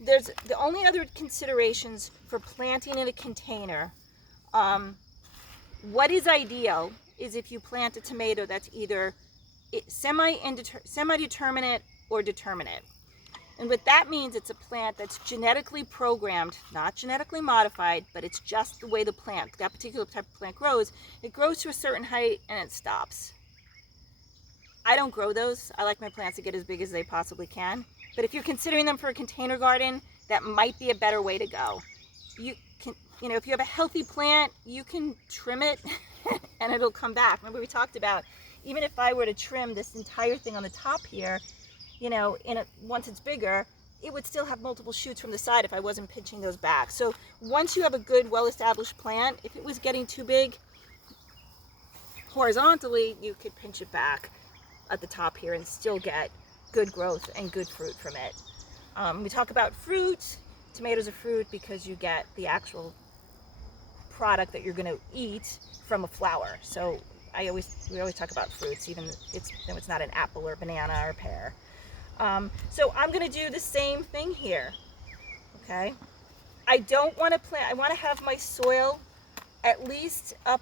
there's the only other considerations for planting in a container. What is ideal is if you plant a tomato that's either semi-determinate or determinate. And what that means, it's a plant that's genetically programmed, not genetically modified, but it's just the way the plant, that particular type of plant grows. It grows to a certain height and it stops. I don't grow those. I like my plants to get as big as they possibly can. But if you're considering them for a container garden, that might be a better way to go. You can, if you have a healthy plant, you can trim it and it'll come back. Remember we talked about, even if I were to trim this entire thing on the top here, once it's bigger, it would still have multiple shoots from the side if I wasn't pinching those back. So once you have a good, well-established plant, if it was getting too big horizontally, you could pinch it back at the top here and still get good growth and good fruit from it. We talk about fruit. Tomatoes are fruit because you get the actual product that you're going to eat from a flower. So we always talk about fruits, even though it's not an apple or banana or pear. So I'm going to do the same thing here. Okay. I don't want to plant. I want to have my soil at least up,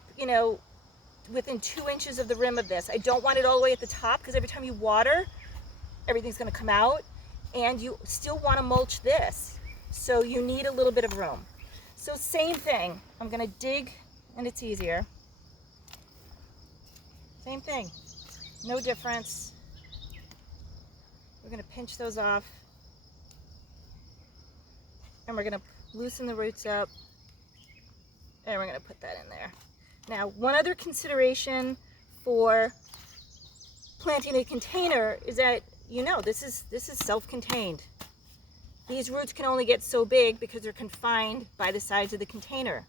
within 2 inches of the rim of this. I don't want it all the way at the top, because every time you water, everything's going to come out, and you still want to mulch this. So you need a little bit of room. So same thing. I'm going to dig, and it's easier. Same thing. No difference. We're going to pinch those off, and we're going to loosen the roots up, and we're going to put that in there. Now, one other consideration for planting a container is that, this is self-contained. These roots can only get so big because they're confined by the sides of the container.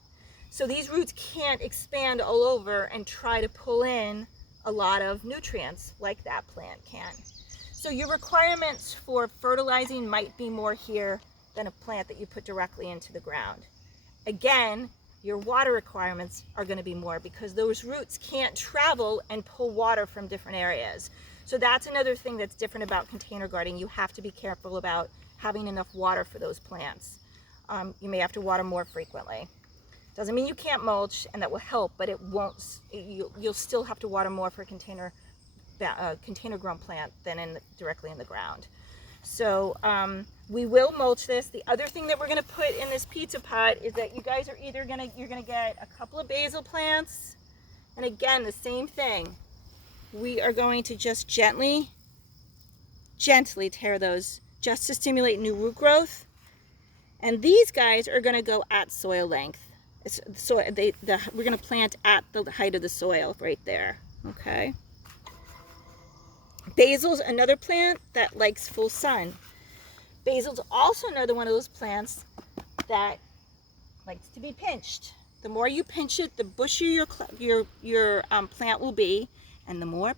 So these roots can't expand all over and try to pull in a lot of nutrients like that plant can. So your requirements for fertilizing might be more here than a plant that you put directly into the ground. Again, your water requirements are going to be more because those roots can't travel and pull water from different areas. So that's another thing that's different about container gardening. You have to be careful about having enough water for those plants. You may have to water more frequently. Doesn't mean you can't mulch, and that will help, but it won't. You'll still have to water more for a container grown plant than directly in the ground. So we will mulch this. The other thing that we're going to put in this pizza pot is that you guys are you're going to get a couple of basil plants, and again the same thing. We are going to just gently tear those just to stimulate new root growth, and these guys are going to go at soil length. We're going to plant at the height of the soil right there. Okay. Basil's another plant that likes full sun. Basil's also another one of those plants that likes to be pinched. The more you pinch it, the bushier your plant will be, and the more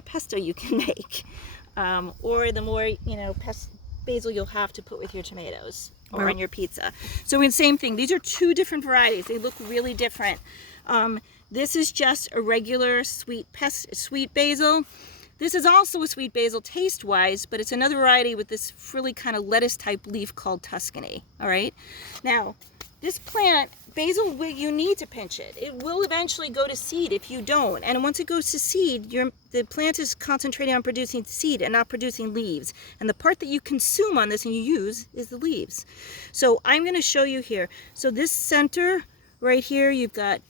pesto you can make, or the more basil you'll have to put with your tomatoes or on your pizza. So in same thing, these are two different varieties. They look really different. This is just a regular sweet basil. This is also a sweet basil taste-wise, but it's another variety with this frilly kind of lettuce-type leaf called Tuscany. All right. Now, this plant, basil, you need to pinch it. It will eventually go to seed if you don't. And once it goes to seed, the plant is concentrating on producing seed and not producing leaves. And the part that you consume on this and you use is the leaves. So I'm going to show you here. So this center right here,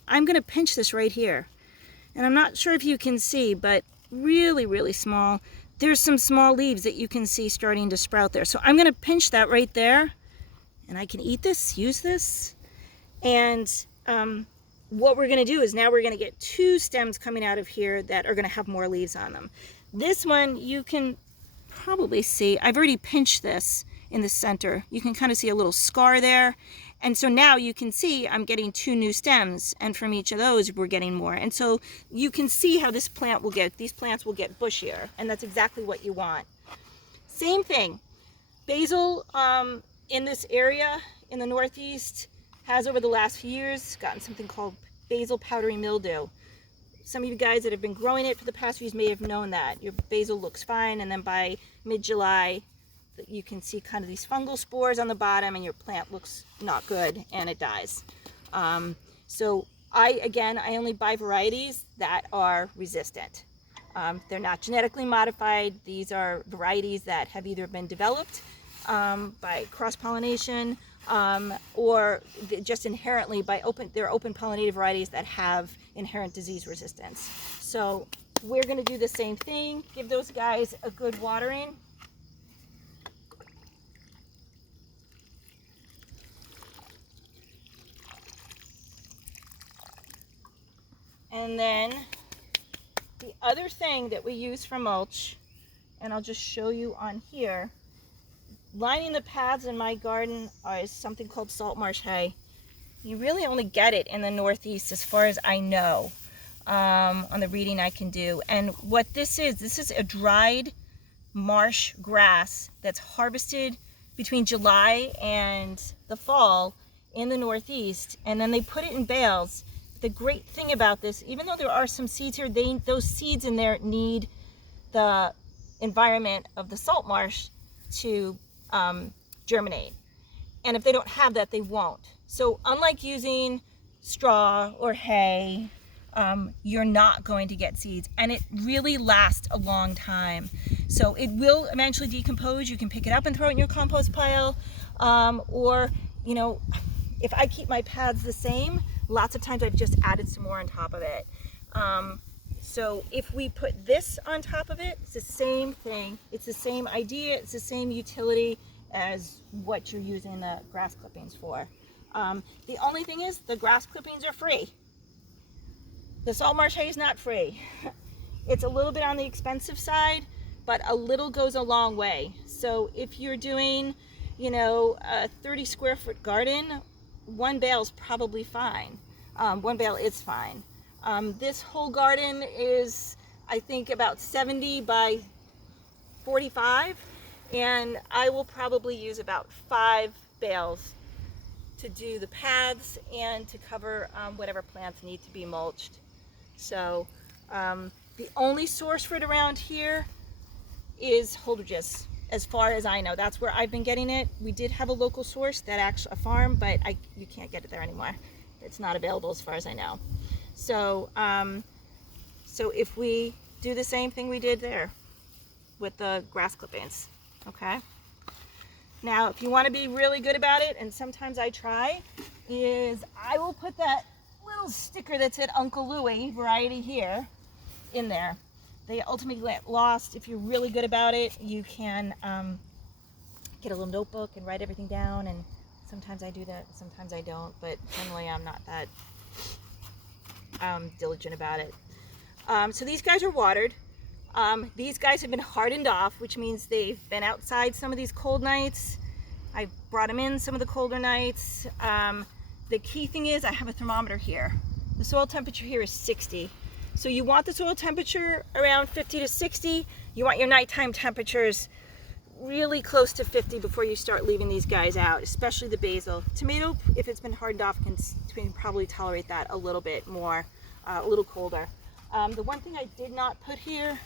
I'm going to pinch this right here. And I'm not sure if you can see, but really, really small. There's some small leaves that you can see starting to sprout there. So I'm going to pinch that right there, and I can eat this, use this. And what we're going to do is now we're going to get 2 stems coming out of here that are going to have more leaves on them. This one you can probably see. I've already pinched this in the center. You can kind of see a little scar there. And so now you can see I'm getting 2 new stems, and from each of those we're getting more. And so you can see how these plants will get bushier, and that's exactly what you want. Same thing. Basil in this area in the Northeast has over the last few years gotten something called basil powdery mildew. Some of you guys that have been growing it for the past few years may have known that. Your basil looks fine, and then by mid-July, you can see kind of these fungal spores on the bottom, and your plant looks not good and it dies. So I only buy varieties that are resistant. They're not genetically modified. These are varieties that have either been developed by cross-pollination or just inherently by they're open pollinated varieties that have inherent disease resistance. So we're going to do the same thing. Give those guys a good watering. And then the other thing that we use for mulch, and I'll just show you on here, lining the paths in my garden is something called salt marsh hay. You really only get it in the Northeast as far as I know, on the reading I can do. And what this is a dried marsh grass that's harvested between July and the fall in the Northeast, and then they put it in bales. The great thing about this, even though there are some seeds here, those seeds in there need the environment of the salt marsh to germinate. And if they don't have that, they won't. So unlike using straw or hay, you're not going to get seeds, and it really lasts a long time. So it will eventually decompose. You can pick it up and throw it in your compost pile, or, you know, if I keep my paths the same, lots of times I've just added some more on top of it. So if we put this on top of it, it's the same thing. It's the same idea. It's the same utility as what you're using the grass clippings for. The only thing is the grass clippings are free. The salt marsh hay is not free. It's a little bit on the expensive side, but a little goes a long way. So if you're doing, you know, a 30 square foot garden, one bale is probably fine. One bale is fine. This whole garden is, I think, about 70 by 45, and I will probably use about 5 bales to do the paths and to cover whatever plants need to be mulched. So the only source for it around here is Holdridge's, as far as I know. That's where I've been getting it. We did have a local source, that actually a farm, but you can't get it there anymore. It's not available as far as I know. So so if we do the same thing we did there with the grass clippings, okay? Now, if you want to be really good about it, and sometimes I try, is I will put that little sticker that said Uncle Louie variety here in there. They ultimately get lost. If you're really good about it, you can get a little notebook and write everything down, and sometimes I do that, sometimes I don't, but generally I'm not that diligent about it. So these guys are watered. These guys have been hardened off, which means they've been outside some of these cold nights. I brought them in some of the colder nights. The key thing is I have a thermometer here. The soil temperature here is 60. So you want the soil temperature around 50 to 60. You want your nighttime temperatures really close to 50 before you start leaving these guys out, especially the basil. Tomato, if it's been hardened off, can probably tolerate that a little bit more, a little colder. The one thing I did not put here,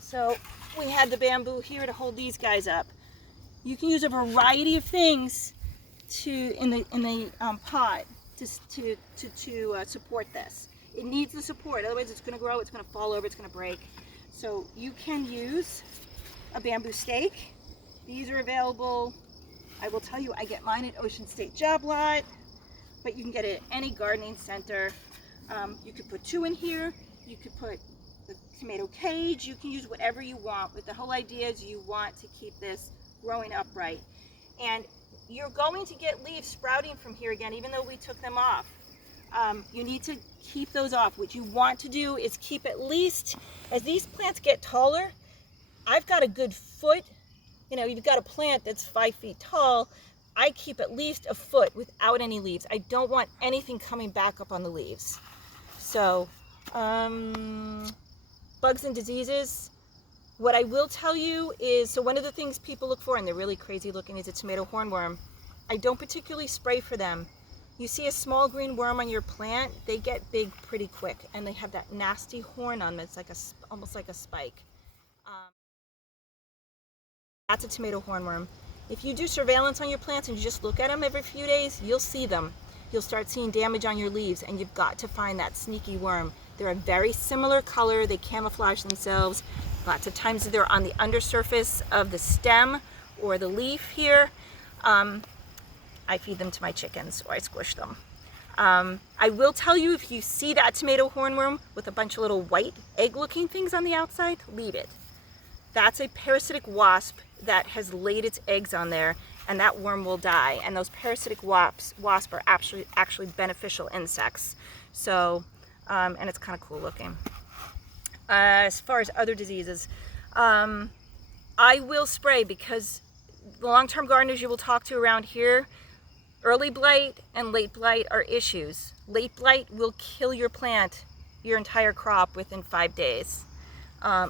so we had the bamboo here to hold these guys up. You can use a variety of things in the pot to support this. It needs the support, otherwise it's going to grow, it's going to fall over, it's going to break. So you can use a bamboo stake. These are available. I will tell you, I get mine at Ocean State Job Lot, but you can get it at any gardening center. You could put 2 in here. You could put the tomato cage. You can use whatever you want, but the whole idea is you want to keep this growing upright. And you're going to get leaves sprouting from here again, even though we took them off. You need to keep those off. What you want to do is keep at least, as these plants get taller, I've got a good foot. You know, you've got a plant that's 5 feet tall. I keep at least a foot without any leaves. I don't want anything coming back up on the leaves. So, bugs and diseases. What I will tell you is, so one of the things people look for, and they're really crazy looking, is a tomato hornworm. I don't particularly spray for them. You see a small green worm on your plant, they get big pretty quick, and they have that nasty horn on them. It's like almost like a spike. That's a tomato hornworm. If you do surveillance on your plants and you just look at them every few days, you'll see them. You'll start seeing damage on your leaves, and you've got to find that sneaky worm. They're a very similar color. They camouflage themselves. Lots of times they're on the undersurface of the stem or the leaf here. I feed them to my chickens, or I squish them. I will tell you, if you see that tomato hornworm with a bunch of little white egg-looking things on the outside, leave it. That's a parasitic wasp that has laid its eggs on there, and that worm will die. And those parasitic wasps are actually beneficial insects. So, and it's kind of cool looking. As far as other diseases, I will spray, because the long-term gardeners you will talk to around here, early blight and late blight are issues. Late blight will kill your plant, your entire crop, within 5 days.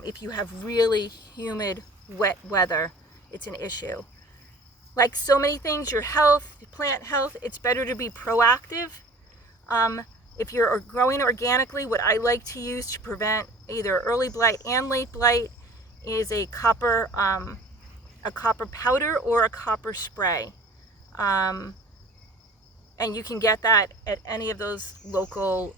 If you have really humid, wet weather, it's an issue. Like so many things, your health, plant health, it's better to be proactive. If you're growing organically, what I like to use to prevent either early blight and late blight is a copper powder or a copper spray. And you can get that at any of those local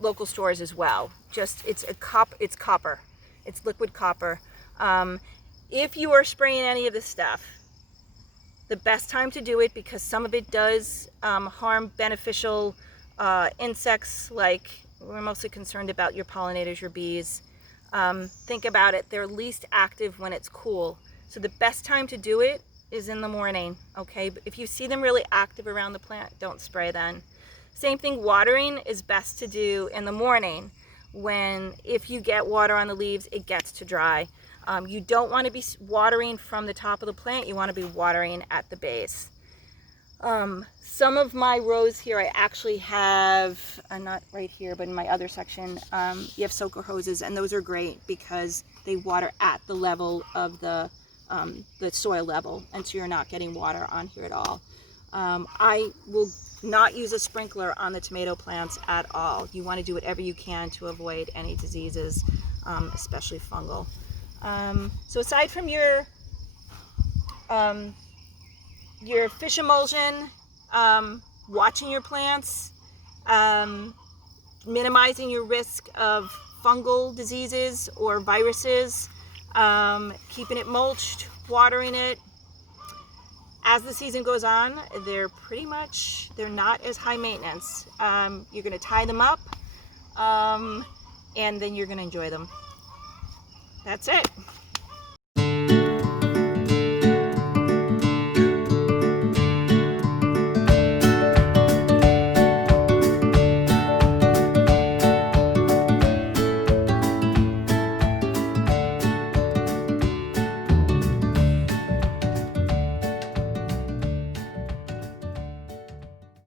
local stores as well. It's copper. It's liquid copper. If you are spraying any of this stuff, the best time to do it, because some of it does harm beneficial insects, like we're mostly concerned about your pollinators, your bees. Think about it, they're least active when it's cool. So the best time to do it is in the morning, okay? But if you see them really active around the plant, don't spray then. Same thing, watering is best to do in the morning, when if you get water on the leaves, it gets to dry. You don't want to be watering from the top of the plant, you want to be watering at the base. Some of my rows here, I actually have, not right here, but in my other section, you have soaker hoses, and those are great because they water at the level of the soil level, and so you're not getting water on here at all. I will not use a sprinkler on the tomato plants at all. You want to do whatever you can to avoid any diseases, especially fungal. So aside from your fish emulsion, watching your plants, minimizing your risk of fungal diseases or viruses, keeping it mulched, watering it. As the season goes on, they're not as high maintenance. You're going to tie them up, and then you're going to enjoy them. That's it.